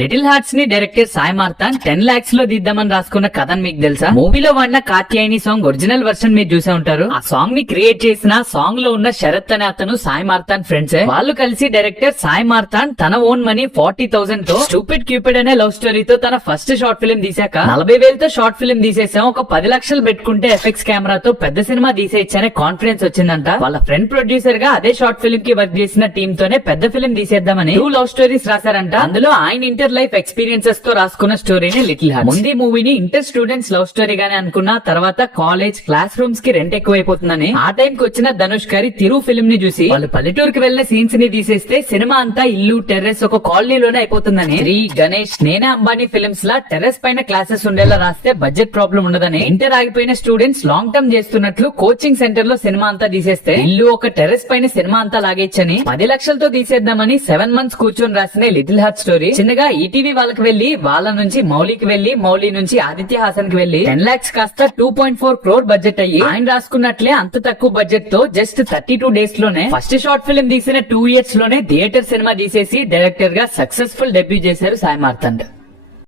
Little hearts ని director Sai Martan 10 lakhs లో దిద్దామని రాసుకున్న కథను మీకు తెలుసా? మూవీలో వాడిన కాత్యాయని సాంగ్ ఒరిజినల్ వర్షన్ మీరు చూసే ఉంటారు. ఆ సాంగ్ ని క్రియేట్ చేసిన సాంగ్ లో ఉన్న శరత్ అనే అతను సాయి మార్తాన్ ఫ్రెండ్స్. వాళ్ళు కలిసి డైరెక్టర్ సాయి మార్తాన్ తన ఓన్ మనీ 40,000 తో స్టూపిడ్ క్యూపిడ్ అనే లవ్ స్టోరీతో తన ఫస్ట్ షార్ట్ ఫిల్మ్ తీసాక 40,000తో షార్ట్ ఫిల్మ్ తీసేసాం, ఒక 10 లక్షలు పెట్టుకుంటే ఎఫెక్ట్స్ కెమెరాతో పెద్ద సినిమా తీసేయచ్చనే కాన్ఫిడెన్స్ వచ్చిందంట. వాళ్ళ ఫ్రెండ్ ప్రొడ్యూసర్ గా అదే షార్ట్ ఫిల్మ్ కి వర్క్ చేసిన టీమ్ తోనే పెద్ద ఫిల్మ్ తీసేద్దామని 2 లవ్ స్టోరీస్ రాశారంట. అందులో ఆయన ఇంటర్ లైఫ్ ఎక్స్పీరియన్సెస్ తో రాసుకున్న స్టోరీని లిటిల్ హార్ట్స్. ముందు మూవీని ఇంటర్ స్టూడెంట్స్ లవ్ స్టోరీ గానే అనుకున్న తర్వాత కాలేజ్ క్లాస్ రూమ్స్ కి రెంట్ ఎక్కువైపోతుందని ఆ టైం కి వచ్చిన ధనుష్ గారి తిరు ఫిల్మ్ ని చూసి వాళ్ళు పల్లెటూరుకి వెళ్లిన సీన్స్ ని తీసేస్తే సినిమా అంతా ఇల్లు టెర్రస్ ఒక కాలనీలోనే అయిపోతుందని, శ్రీ గణేష్ నేనే అంబానీ ఫిల్మ్స్ లా టెర్రస్ పైన క్లాసెస్ ఉండేలా రాస్తే బడ్జెట్ ప్రాబ్లం ఉండదని, ఇంటర్ ఆగిపోయిన స్టూడెంట్స్ లాంగ్ టర్మ్ చేస్తున్నట్లు కోచింగ్ సెంటర్ లో సినిమా అంతా తీసేస్తే ఇల్లు ఒక టెర్రస్ పైన సినిమా అంతా లాగేచ్చని 10 లక్షలతో తీసేద్దామని 7 months కూర్చొని రాసిన లిటిల్ హార్ట్ స్టోరీ చిన్నగా ఈటీవీ వాళ్ళకి వెళ్లి వాళ్ళ నుంచి మౌలికి వెళ్లి మౌలి నుంచి ఆదిత్య హాసన్ కి వెళ్లి 10 lakhs కాస్త 2.4 crore బడ్జెట్ అయ్యి ఆయన రాసుకున్నట్లే అంత తక్కువ బడ్జెట్ తో జస్ట్ 32 days లోనే ఫస్ట్ షార్ట్ ఫిల్మ్ తీసిన 2 years లోనే థియేటర్ సినిమా తీసేసి డైరెక్టర్ గా సక్సెస్ఫుల్ డెబ్యూ చేశారు సాయి మార్తాండ్.